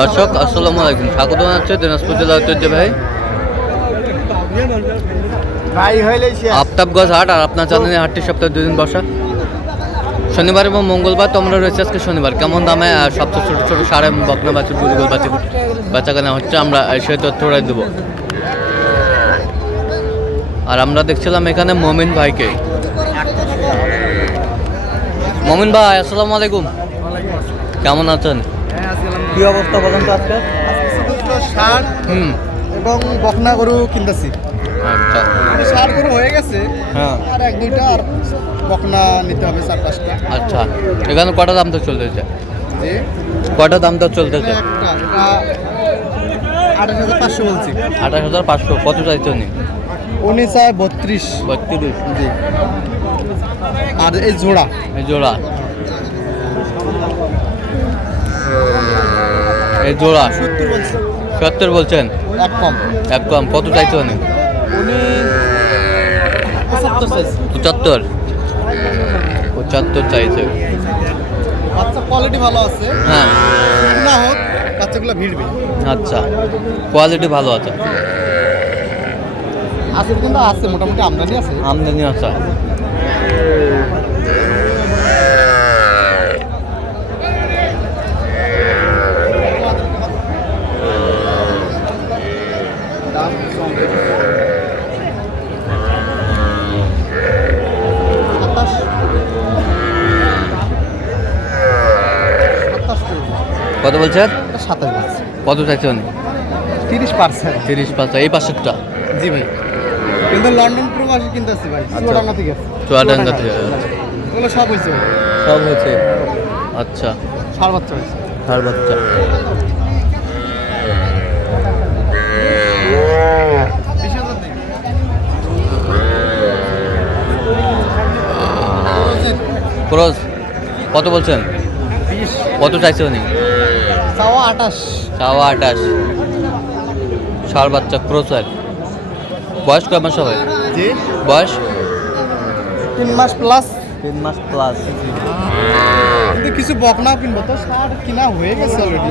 দর্শক আসসালামু আলাইকুম। স্বাগত জানাচ্ছি দিনাজপুর জেলা ঐতিহ্যবাহী ভাই আফতাবগঞ্জ হাট আর আপনার জানেন হাটটি সপ্তাহে দুদিন বসা। শনিবার এবং মঙ্গলবার তোমরা রয়েছে আজকে শনিবার। কেমন দামে আর সবচেয়ে ছোটো ছোটো সাড়ে বকনা বাছুর গুলিগুল বাছুর বেচা কেনা হচ্ছে আমরা সেই তথ্যটাই দেবো। আর আমরা দেখছিলাম এখানে মমিন ভাইকে। মমিন ভাই আসসালামু আলাইকুম। কেমন আছেন? কি অবস্থা বলেন তো আজকে? ষাট হুম। এবং বকনা গরু কিনতেছি। আচ্ছা। ষাট গরু হয়ে গেছে হ্যাঁ। আর এক দুইটা আর বকনা নিতে হবে চার পাঁচটা। আচ্ছা। এখানে কটা দাম তো চলতেছে? কটা দাম তো চলতেছে? আঠাশ হাজার পাঁচশো বলছি। আঠাশ হাজার পাঁচশো কত চাইছে উনি? উনি চায় বত্রিশ। বত্রিশ। জি। আর এই জোড়া। এই জোড়া। এই জোড়া। সত্তর বলছে সত্তর বলছেন? এক কম এক কম কত চাইছে উনি? উনি পঁচাত্তর পঁচাত্তর? পঁচাত্তর চাইছে। বাচ্চা কোয়ালিটি ভালো আছে। হ্যাঁ। না হোক বাচ্চাগুলো ভিড়বে। আচ্ছা কোয়ালিটি ভালো আছে। আছে কিন্তু আছে মোটামুটি আমদানি আছে। আমদানি আছে দাম কম। সাতাশ সাতাশ করে দিন। কত বলছেন এটা সাতাশ কত চাইছে উনি? তিরিশ পার্সেন্ট। তিরিশ পাঁচ এই পাশেরটা? জি ভাই। কিন্তু লন্ডন প্রবাসী কিনতেছি ভাই চুয়াডাঙ্গা থেকে। চুয়াডাঙ্গা থেকে। ওগুলো সব হয়েছে। সব হয়েছে। আচ্ছা। ষাট বাচ্চা হয়েছে। হার বাচ্চা ক্রস কত বলছেন? কত চাইছে উনি? চাওয়া আঠাশ। চাওয়া আঠাশ। ষাট বাচ্চা ক্রোসার বয়স কয় মাস হবে? বয়স? তিন মাস প্লাস তিন মাস প্লাস কিছু বকনাও কিনবো তো ষাট কিনা হয়ে গেছে অলরেডি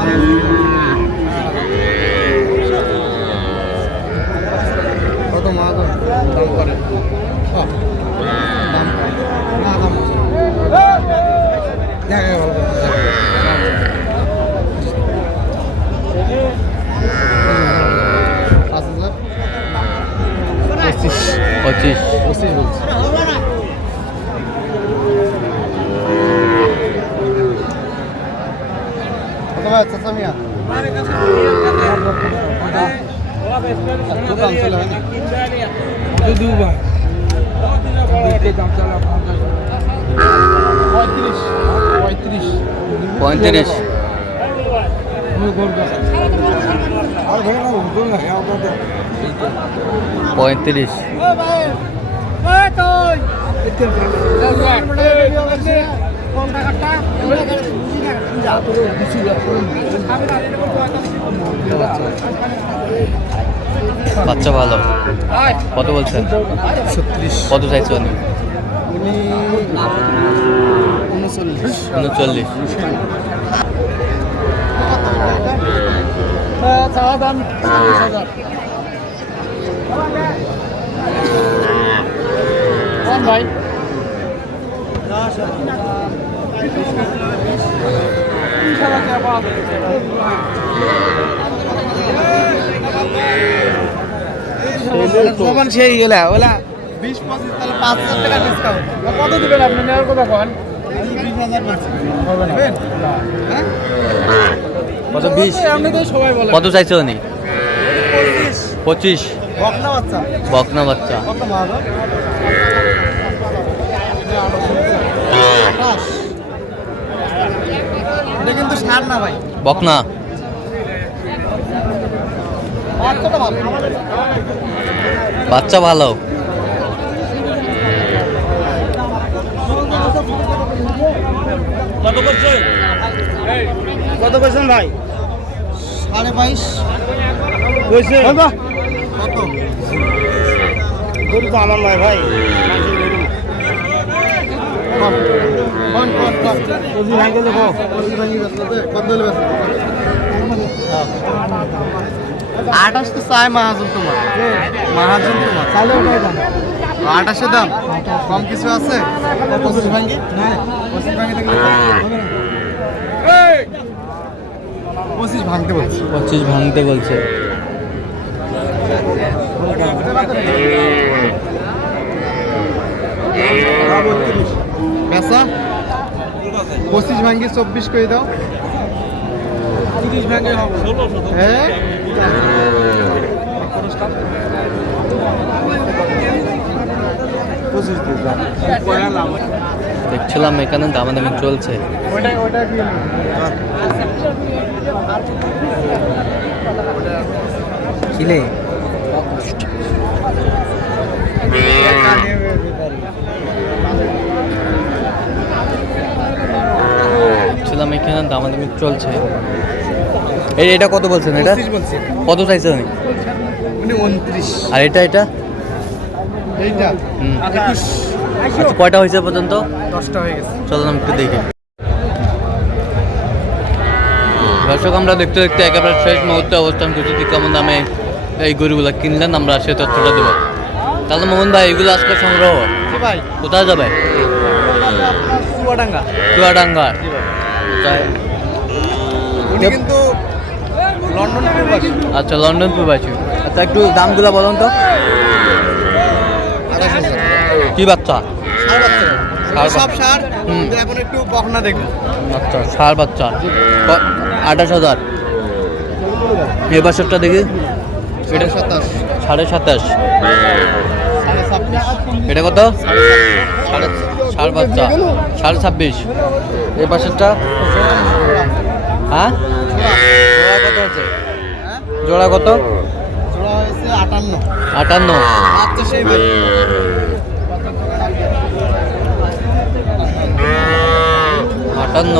কত পঁচিশ। পঁচিশ বলছি। পঁয়ত্রিশ। পঁয়ত্রিশ। পঁয়ত্রিশ। পঁয়ত্রিশ বাচ্চা ভালো। কত বলছেন ছত্রিশ। কত চাইছে উনি? উনি উনচল্লিশ। উনচল্লিশ। চাওয়া দাম চল্লিশ হাজার। কোন ভাই। তখন সেই গেলা ওলা। বিশ পঁচিশ তাহলে পাঁচ হাজার টাকা ডিসকাউন্ট কত দিবেন আপনি? নেওয়ার কথা কন। বিশ হাজার হ্যাঁ? কত বিশ? আপনি তো সবাই বলে কত চাইছে উনি? পঁচিশ। বকনা বাচ্চা। বকনা বাচ্চা। কত মাদক আঠাশ এটা কিন্তু সার না ভাই বকনা বাচ্চাটা ভালো বাচ্চা ভালো কত করছেন কত করছেন ভাই? সাড়ে বাইশ। কইছে? কত? গরু তো আমার নয় ভাই। আঠাশ তো চায় মাহাজন তোমার। মাহাজন তোমার। তাহলে ওটাই দাম? আঠাশে দাম? কম কিছু আছে? পঁচিশ ভাঙ্গি? পঁচিশ ভাঙ্গি পঁচিশ ভাঙতে বলছি। পঁচিশ ভাঙতে বলছে। বেচা? পঁচিশ ভাঙ্গি চব্বিশ করে দাও। তিরিশ ভাঙে হ্যাঁ দেখছিলাম এখানে দামাদামি চলছে। ওটা ওটা কি কিলে? দেখছিলাম এখানে দামাদামি চলছে। এই এটা কত বলছেন এটা? কত চাইছে উনি উনি উনত্রিশ। আর এটা এটা? এইটা? হুম। আচ্ছা কয়টা হয়েছে পর্যন্ত? দশটা হয়ে গেছে। চলুন আমি একটু দেখি। দর্শক আমরা দেখতে দেখতে একেবারে শেষ মুহূর্তে অবস্থান করছি। ঠিক কেমন দামে এই গরুগুলো কিনলেন আমরা সে তথ্যটা দেবো। তাহলে মোহন ভাই এগুলো আজকে সংগ্রহ ভাই। কোথায় যাবে? চুয়াডাঙ্গা। চুয়াডাঙ্গা। কিন্তু লন্ডন প্রবাসী আচ্ছা লন্ডন প্রবাসী আচ্ছা একটু দামগুলো বলুন তো। কি বাচ্চা? সব সার এখন একটু বকনা দেখব। আচ্ছা সার বাচ্চা আঠাশ হাজার। এই বছরটা দেখি। এটা সাতাশ। সাড়ে সাতাশ। এটা কত? সাড়ে বাচ্চা সাড়ে ছাব্বিশ। এই পাশেরটা হ্যাঁ? জোড়া কত আছে? জোড়া কত? আটান্ন। আটান্ন। আটান্ন।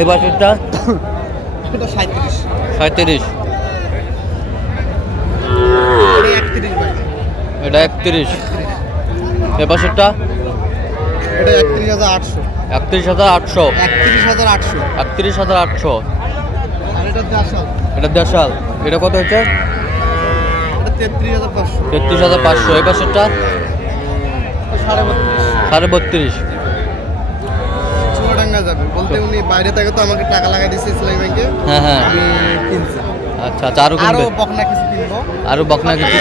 এই এটা সাঁত্রিশ এটা একত্রিশ। এ পাশেরটা একত্রিশ হাজার আটশো। একত্রিশ হাজার আটশো। একত্রিশ হাজার আটশো। একত্রিশ হাজার আটশো। এটা দেড়শো এটা কত হচ্ছে এটা তেত্রিশ হাজার পাঁচশো। এই পাশেরটা সাড়ে বত্রিশ। বাইরে থেকে তো আমাকে টাকা লাগাই দিচ্ছে ইসলামী ব্যাংকে। হ্যাঁ হ্যাঁ। আমি কিনছি। আচ্ছা আচ্ছা আরও কিনবে? বকনা কিছু কিনবো। আরও বকনা কিছু।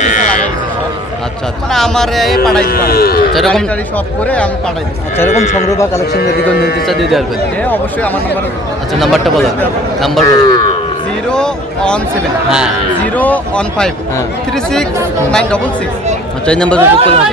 আচ্ছা আচ্ছা। মানে আমার এ পাঠাই দিতে যেরকম- গাড়ি সব করে আমি পাঠাই দিচ্ছি আচ্ছা এরকম সংগ্রহ বা কালেকশন যদি কেউ নিতে চায় দিয়ে দেবেন হ্যাঁ অবশ্যই আমার নাম্বার আচ্ছা নাম্বারটা বলেন নাম্বার বলেন জিরো ওয়ান সেভেন। হ্যাঁ। Zero one five. হ্যাঁ। Three six nine double six. আচ্ছা এই নাম্বার যোগ করলাম